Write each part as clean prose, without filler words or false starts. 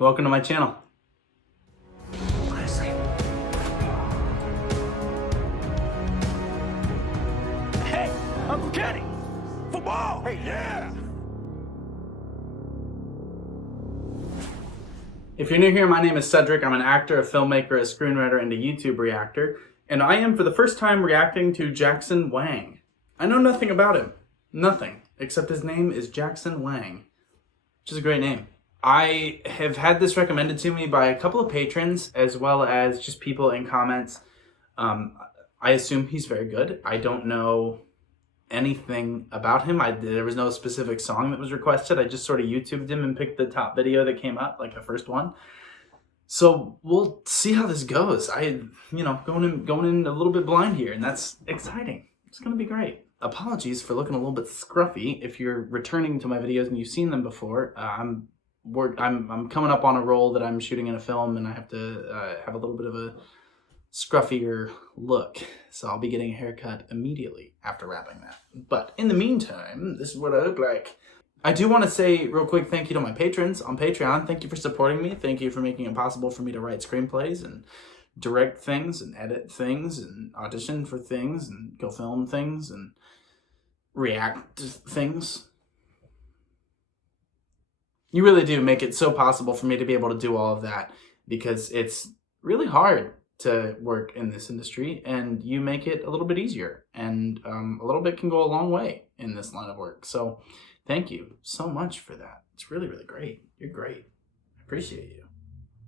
welcome to my channel. Hey, Uncle Kenny, football. Hey, yeah. If you're new here, my name is Cedric. I'm an actor, a filmmaker, a screenwriter, and a YouTube reactor. And I am, for the first time, reacting to Jackson Wang. I know nothing about him. Nothing. Except his name is Jackson Wang, which is a great name. I have had this recommended to me by a couple of patrons, as well as just people in comments. I assume he's very good. I don't know anything about him. There was no specific song that was requested. I just sort of YouTubed him and picked the top video that came up, like the first one. So we'll see how this goes. Going in a little bit blind here, and that's exciting. It's gonna be great. Apologies for looking a little bit scruffy. If you're returning to my videos and you've seen them before, I'm coming up on a role that I'm shooting in a film, and I have to have a little bit of a scruffier look. So I'll be getting a haircut immediately after wrapping that. But in the meantime, this is what I look like. I do want to say real quick thank you to my patrons on Patreon. Thank you for supporting me. Thank you for making it possible for me to write screenplays and direct things and edit things and audition for things and go film things and react to things. You really do make it so possible for me to be able to do all of that, because it's really hard to work in this industry, and you make it a little bit easier, and a little bit can go a long way in this line of work. So thank you so much for that. It's really, really great. You're great. I appreciate you.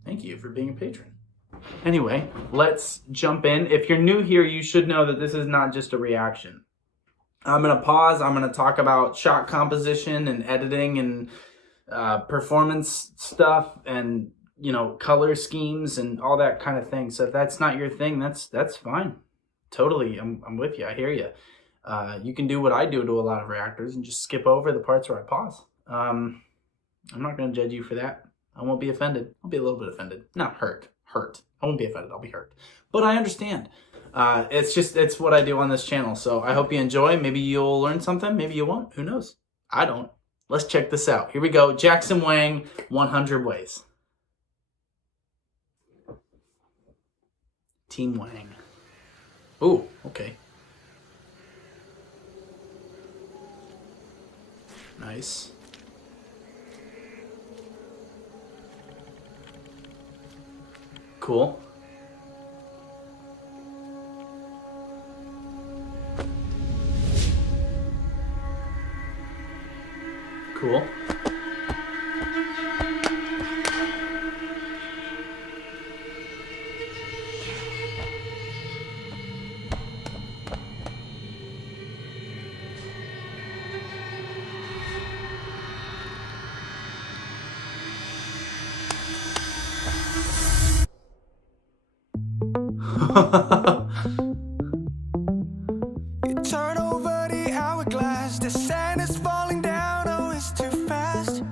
Thank you for being a patron. Anyway, let's jump in. If you're new here, you should know that this is not just a reaction. I'm going to pause. I'm going to talk about shot composition and editing and performance stuff and, you know, color schemes and all that kind of thing. So if that's not your thing, that's fine. Totally. I'm with you. I hear you. You can do what I do to a lot of reactors and just skip over the parts where I pause. I'm not going to judge you for that. I won't be offended. I'll be a little bit offended. Not hurt. I won't be offended. I'll be hurt. But I understand. It's what I do on this channel. So I hope you enjoy. Maybe you'll learn something. Maybe you won't. Who knows? I don't. Let's check this out. Here we go. Jackson Wang, 100 Ways. Team Wang. Ooh, okay. Nice. Cool. Cool. You turn over the hourglass, the sand is falling down, oh it's too fast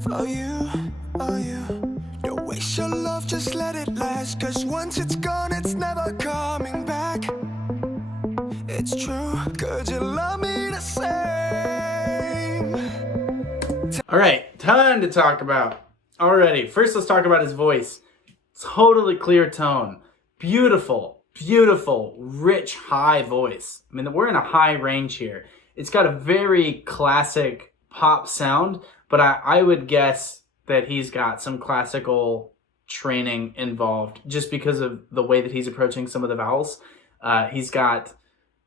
for you, oh you. Don't waste your love, just let it last, cause once it's gone, it's never coming back. It's true, could you love me the same? All right, ton to talk about already. First, let's talk about his voice. Totally clear tone. Beautiful, beautiful, rich, high voice. I mean, we're in a high range here. It's got a very classic pop sound, but I would guess that he's got some classical training involved just because of the way that he's approaching some of the vowels. He's got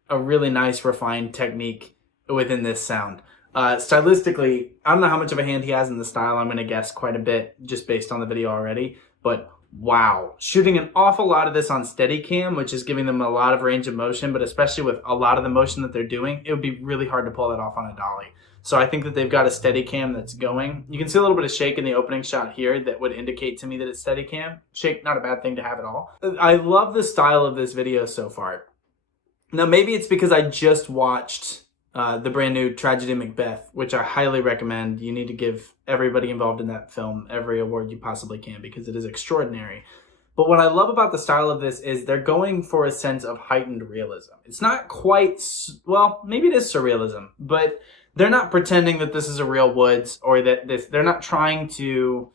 a really nice, refined technique within this sound. Stylistically, I don't know how much of a hand he has in the style. I'm going to guess quite a bit just based on the video already, but wow, shooting an awful lot of this on Steadicam, which is giving them a lot of range of motion, but especially with a lot of the motion that they're doing, it would be really hard to pull that off on a dolly. So I think that they've got a Steadicam that's going. You can see a little bit of shake in the opening shot here that would indicate to me that it's Steadicam. Shake, not a bad thing to have at all. I love the style of this video so far. Now, maybe it's because I just watched the brand new Tragedy Macbeth, which I highly recommend. You need to give everybody involved in that film every award you possibly can because it is extraordinary. But what I love about the style of this is they're going for a sense of heightened realism. It's not quite, well, maybe it is surrealism, but they're not pretending that this is a real woods or that they're not trying to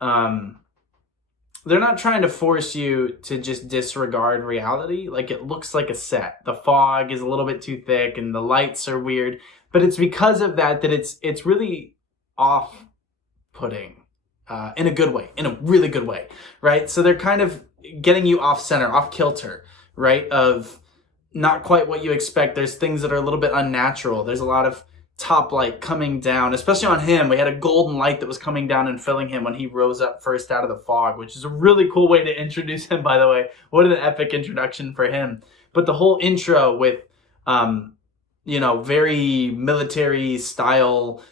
they're not trying to force you to just disregard reality. Like, it looks like a set. The fog is a little bit too thick and the lights are weird, but it's because of that it's really off-putting in a good way, in a really good way, right? So they're kind of getting you off center, off kilter, right? Of not quite what you expect. There's things that are a little bit unnatural. There's a lot of top light coming down, especially on him. We had a golden light that was coming down and filling him when he rose up first out of the fog, which is a really cool way to introduce him, by the way. What an epic introduction for him. But the whole intro with, very military style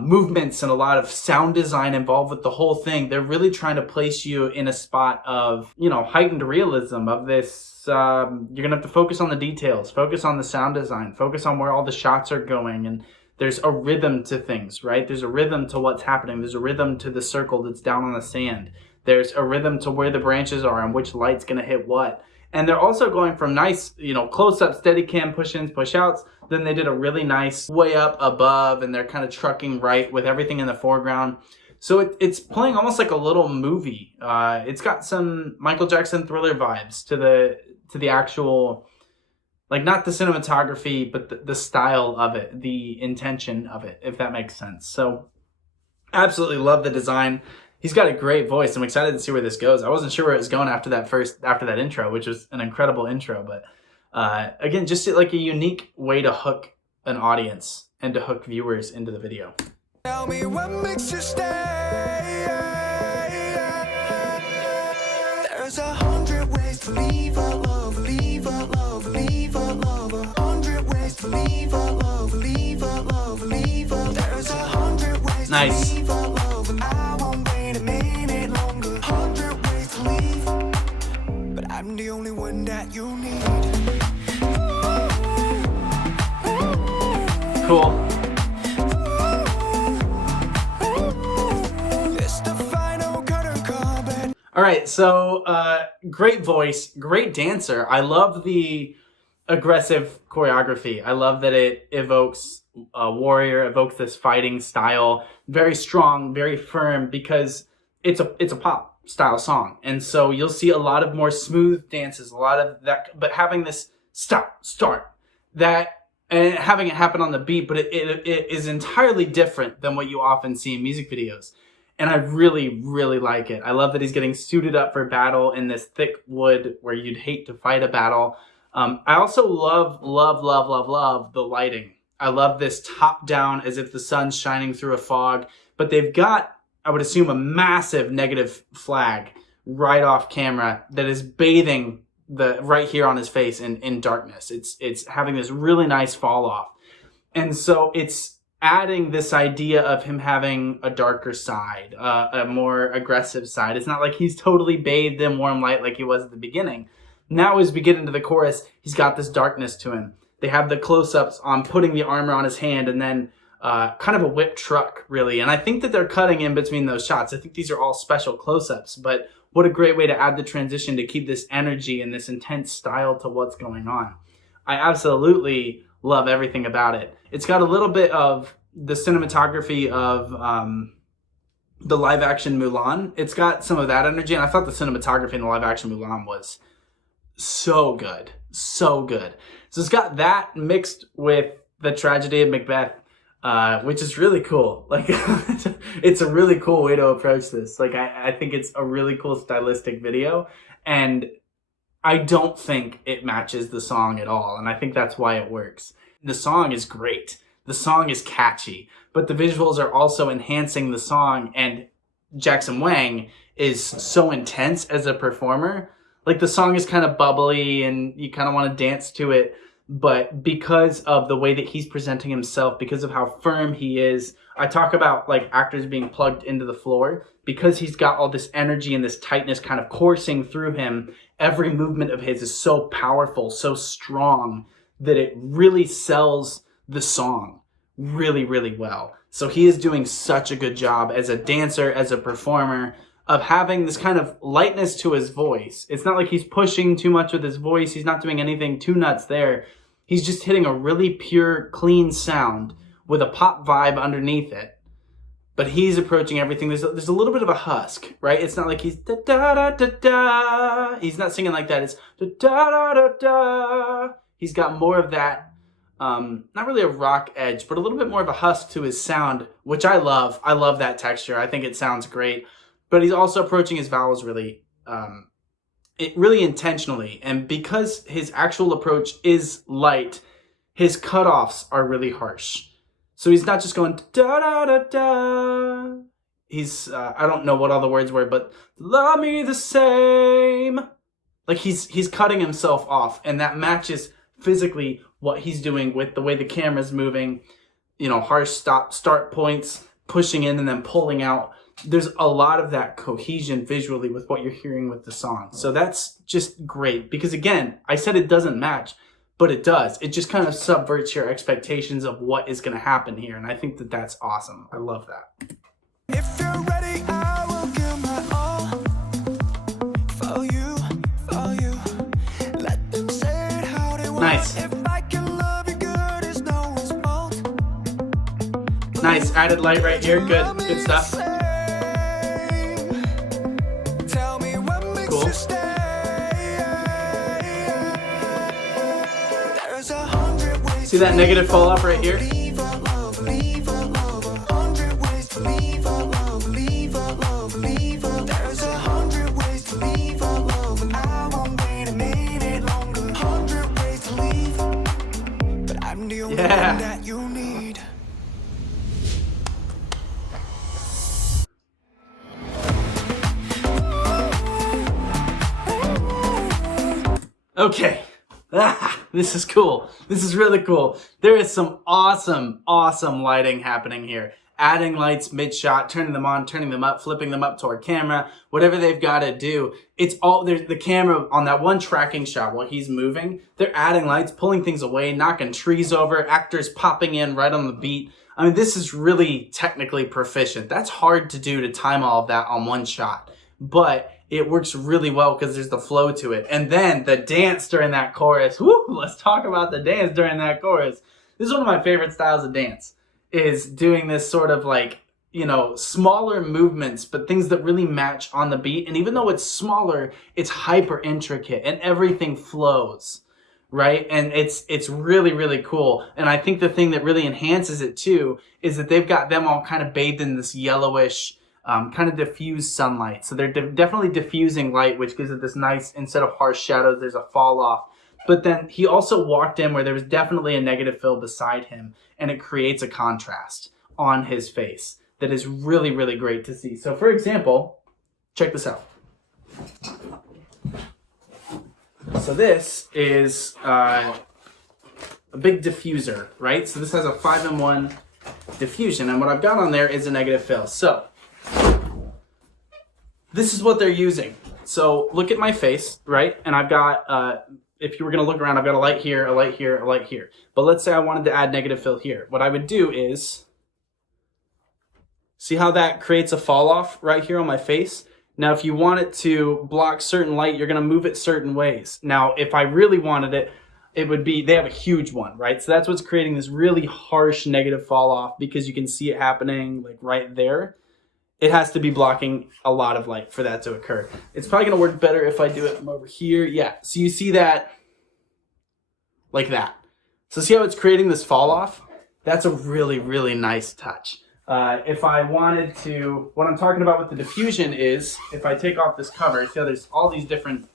movements and a lot of sound design involved with the whole thing. They're really trying to place you in a spot of, heightened realism of this. You're going to have to focus on the details, focus on the sound design, focus on where all the shots are going. And there's a rhythm to things, right? There's a rhythm to what's happening. There's a rhythm to the circle that's down on the sand. There's a rhythm to where the branches are and which light's going to hit what. And they're also going from nice, close-up, steady cam push-ins, push-outs. Then they did a really nice way up above, and they're kind of trucking right with everything in the foreground. So it's playing almost like a little movie. It's got some Michael Jackson Thriller vibes to the actual, like, not the cinematography, but the style of it, the intention of it, if that makes sense. So absolutely love the design. He's got a great voice. I'm excited to see where this goes. I wasn't sure where it was going after that intro, which was an incredible intro. But again, just like a unique way to hook an audience and to hook viewers into the video. Tell me what makes you stay. There's 100 ways to leave a love, leave a love, leave a love. 100 ways to leave a love, leave a love, leave a. There's 100 ways Nice. to leave a love, and I won't wait a minute longer. 100 ways to leave, but I'm the only one that you need. Cool. All right, so great voice, great dancer. I love the aggressive choreography. I love that it evokes a warrior, evokes this fighting style. Very strong, very firm, because it's a pop style song. And so you'll see a lot of more smooth dances, a lot of that, but having this stop, start, that, and having it happen on the beat, but it is entirely different than what you often see in music videos. And I really, really like it. I love that he's getting suited up for battle in this thick wood where you'd hate to fight a battle. I also love the lighting. I love this top down as if the sun's shining through a fog, but they've got, I would assume, a massive negative flag right off camera that is bathing right here on his face in darkness. It's having this really nice fall off. And so it's adding this idea of him having a darker side, a more aggressive side. It's not like he's totally bathed in warm light like he was at the beginning. Now as we get into the chorus, he's got this darkness to him. They have the close-ups on putting the armor on his hand and then kind of a whip truck, really. And I think that they're cutting in between those shots. I think these are all special close-ups, but what a great way to add the transition to keep this energy and this intense style to what's going on. I absolutely love everything about it. It's got a little bit of the cinematography of the live action Mulan. It's got some of that energy, and I thought the cinematography in the live action Mulan was so good. So good. So it's got that mixed with the tragedy of Macbeth, which is really cool. Like, it's a really cool way to approach this. Like, I think it's a really cool stylistic video, and I don't think it matches the song at all, and I think that's why it works. The song is great. The song is catchy, but the visuals are also enhancing the song, and Jackson Wang is so intense as a performer. Like, the song is kind of bubbly and you kind of want to dance to it, but because of the way that he's presenting himself, because of how firm he is, I talk about like actors being plugged into the floor, because he's got all this energy and this tightness kind of coursing through him. Every movement of his is so powerful, so strong, that it really sells the song really, really well. So he is doing such a good job as a dancer, as a performer, of having this kind of lightness to his voice. It's not like he's pushing too much with his voice. He's not doing anything too nuts there. He's just hitting a really pure, clean sound with a pop vibe underneath it. but he's approaching everything. There's a little bit of a husk, right? It's not like he's da da da da da. He's not singing like that. It's da da da da da. He's got more of that, not really a rock edge, but a little bit more of a husk to his sound, which I love. I love that texture. I think it sounds great. But he's also approaching his vowels really intentionally. And because his actual approach is light, his cutoffs are really harsh. So he's not just going da da da da. He's I don't know what all the words were, but love me the same. Like he's cutting himself off, and that matches physically what he's doing with the way the camera's moving. You know, harsh start points, pushing in and then pulling out. There's a lot of that cohesion visually with what you're hearing with the song. So that's just great because, again, I said it doesn't match, but it does. It just kind of subverts your expectations of what is going to happen here. And I think that that's awesome. I love that. If you're ready, I will give my all for you, for you. Let them say it how they want. Nice. If I can love you good, it's no one's fault. Nice. Added light right here. Good. Good stuff. Tell me what makes Cool. you stay. There's 100 ways. See that negative fall off right here? Leave a love, leave a love. 100 ways to leave a love, leave a love, leave a. There's 100 ways to leave a love, and I won't wait a minute longer. 100 ways to leave, but I'm the only one that you need. Okay. This is cool. This is really cool. There is some awesome, awesome lighting happening here. Adding lights mid-shot, turning them on, turning them up, flipping them up toward camera, whatever they've got to do. It's all, there's the camera on that one tracking shot while he's moving. They're adding lights, pulling things away, knocking trees over, actors popping in right on the beat. I mean, this is really technically proficient. That's hard to do, to time all of that on one shot. But it works really well because there's the flow to it. And then the dance during that chorus. Woo, let's talk about the dance during that chorus. This is one of my favorite styles of dance, is doing this sort of like, you know, smaller movements, but things that really match on the beat. And even though it's smaller, it's hyper intricate and everything flows, right? And it's really, really cool. And I think the thing that really enhances it too is that they've got them all kind of bathed in this yellowish, kind of diffused sunlight. So they're definitely diffusing light, which gives it this nice, instead of harsh shadows, there's a fall off. But then he also walked in where there was definitely a negative fill beside him, and it creates a contrast on his face that is really, really great to see. So for example, check this out. So this is a big diffuser, right? So this has a 5-in-1 diffusion, and what I've got on there is a negative fill. So this is what they're using. So look at my face, right? And I've got, if you were gonna look around, I've got a light here, a light here, a light here. But let's say I wanted to add negative fill here. What I would do is, see how that creates a fall off right here on my face? Now, if you want it to block certain light, you're gonna move it certain ways. Now, if I really wanted it, it would be, they have a huge one, right? So that's what's creating this really harsh negative fall off, because you can see it happening like right there. It has to be blocking a lot of light for that to occur. It's probably gonna work better if I do it from over here. Yeah, so you see that like that. So see how it's creating this fall off? That's a really, really nice touch. If I wanted to, what I'm talking about with the diffusion is, if I take off this cover, see how there's all these different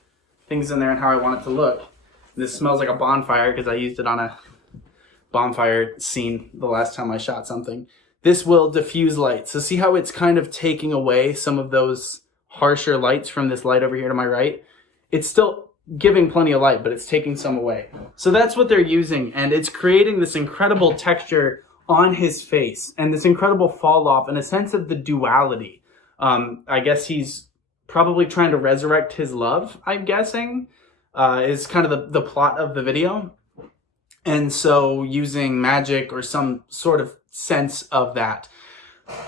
things in there and how I want it to look. This smells like a bonfire because I used it on a bonfire scene the last time I shot something. This will diffuse light. So see how it's kind of taking away some of those harsher lights from this light over here to my right? It's still giving plenty of light, but it's taking some away. So that's what they're using, and it's creating this incredible texture on his face and this incredible fall off and a sense of the duality. I guess he's probably trying to resurrect his love, I'm guessing, is kind of the plot of the video. And so using magic or some sort of sense of that.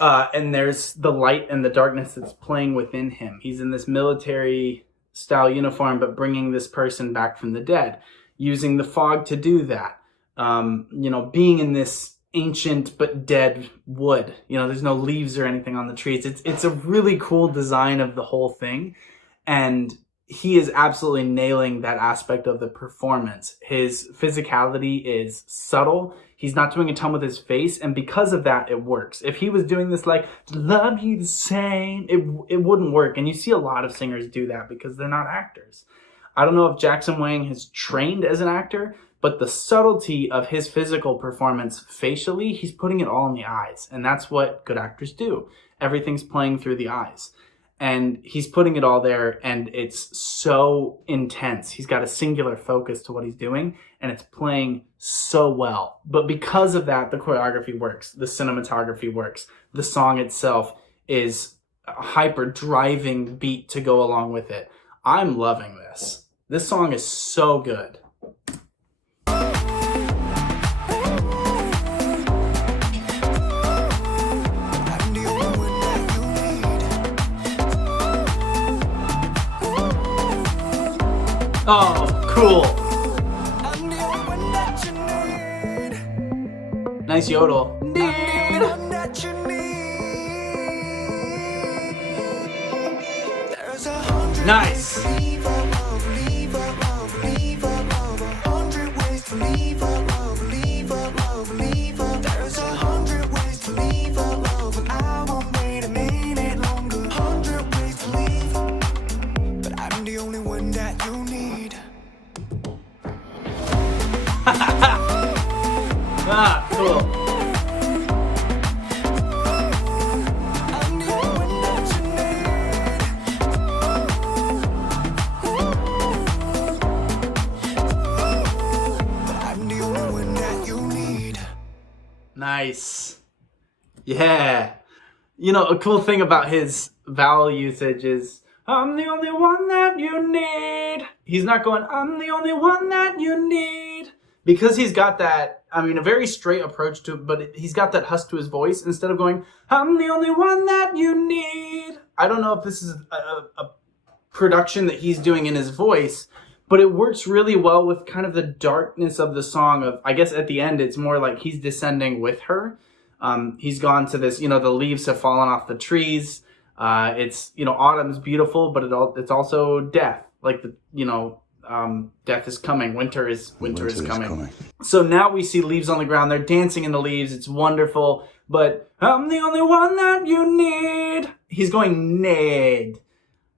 And there's the light and the darkness that's playing within him. He's in this military style uniform, but bringing this person back from the dead, using the fog to do that. You know, being in this ancient but dead wood. You know, there's no leaves or anything on the trees. It's a really cool design of the whole thing, and he is absolutely nailing that aspect of the performance. His physicality is subtle. He's not doing a ton with his face, and because of that, it works. If he was doing this like, love you the same, it wouldn't work. And you see a lot of singers do that because they're not actors. I don't know if Jackson Wang has trained as an actor, but the subtlety of his physical performance facially, he's putting it all in the eyes. And that's what good actors do. Everything's playing through the eyes. And he's putting it all there, and it's so intense. He's got a singular focus to what he's doing, and it's playing so well. But because of that, the choreography works. The cinematography works. The song itself is a hyper driving beat to go along with it. I'm loving this. This song is so good. Oh, cool. Nice yodel. Nice. Ah, cool. Nice. Yeah. You know, a cool thing about his vowel usage is, I'm the only one that you need. He's not going, I'm the only one that you need. Because he's got that, I mean, a very straight approach to it, but he's got that husk to his voice. Instead of going, I'm the only one that you need. I don't know if this is a production that he's doing in his voice, but it works really well with kind of the darkness of the song of, I guess at the end, it's more like he's descending with her. He's gone to this, you know, the leaves have fallen off the trees. It's, you know, autumn's beautiful, but it's also death. Like the, you know, death is coming. Winter is coming. So now we see leaves on the ground. They're dancing in the leaves. It's wonderful. But I'm the only one that you need. He's going need.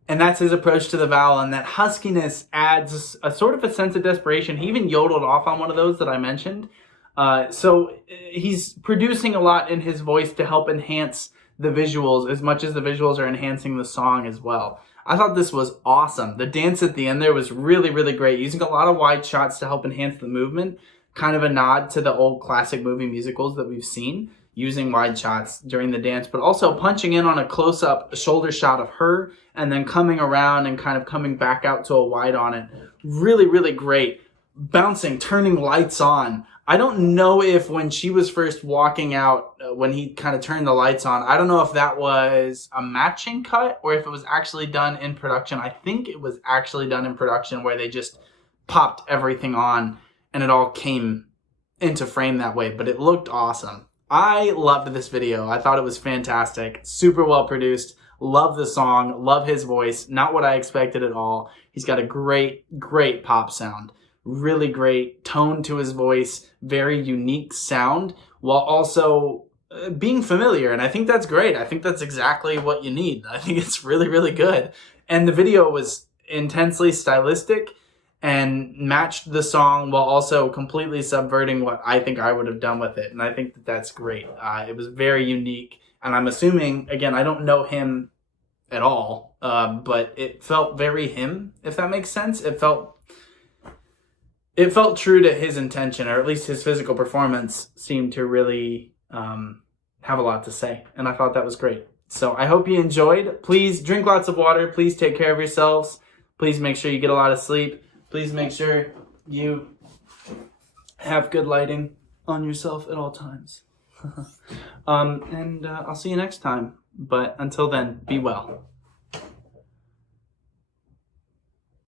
And that's his approach to the vowel. And that huskiness adds a sort of a sense of desperation. He even yodeled off on one of those that I mentioned. So he's producing a lot in his voice to help enhance the visuals as much as the visuals are enhancing the song as well. I thought this was awesome. The dance at the end there was really, really great. Using a lot of wide shots to help enhance the movement. Kind of a nod to the old classic movie musicals that we've seen. Using wide shots during the dance. But also punching in on a close-up shoulder shot of her. And then coming around and kind of coming back out to a wide on it. Really, really great. Bouncing, turning lights on. I don't know if when she was first walking out, when he kind of turned the lights on, I don't know if that was a matching cut or if it was actually done in production. I think it was actually done in production where they just popped everything on and it all came into frame that way, but it looked awesome. I loved this video. I thought it was fantastic. Super well produced. Love the song. Love his voice. Not what I expected at all. He's got a great, great pop sound. Really great tone to his voice, very unique sound, while also being familiar. And I think that's great. I think that's exactly what you need. I think it's really, really good. And the video was intensely stylistic and matched the song while also completely subverting what I think I would have done with it. And I think that that's great. It was very unique. And I'm assuming, again, I don't know him at all, but it felt very him, if that makes sense. It felt true to his intention, or at least his physical performance seemed to really have a lot to say. And I thought that was great. So I hope you enjoyed. Please drink lots of water. Please take care of yourselves. Please make sure you get a lot of sleep. Please make sure you have good lighting on yourself at all times. And I'll see you next time. But until then, be well.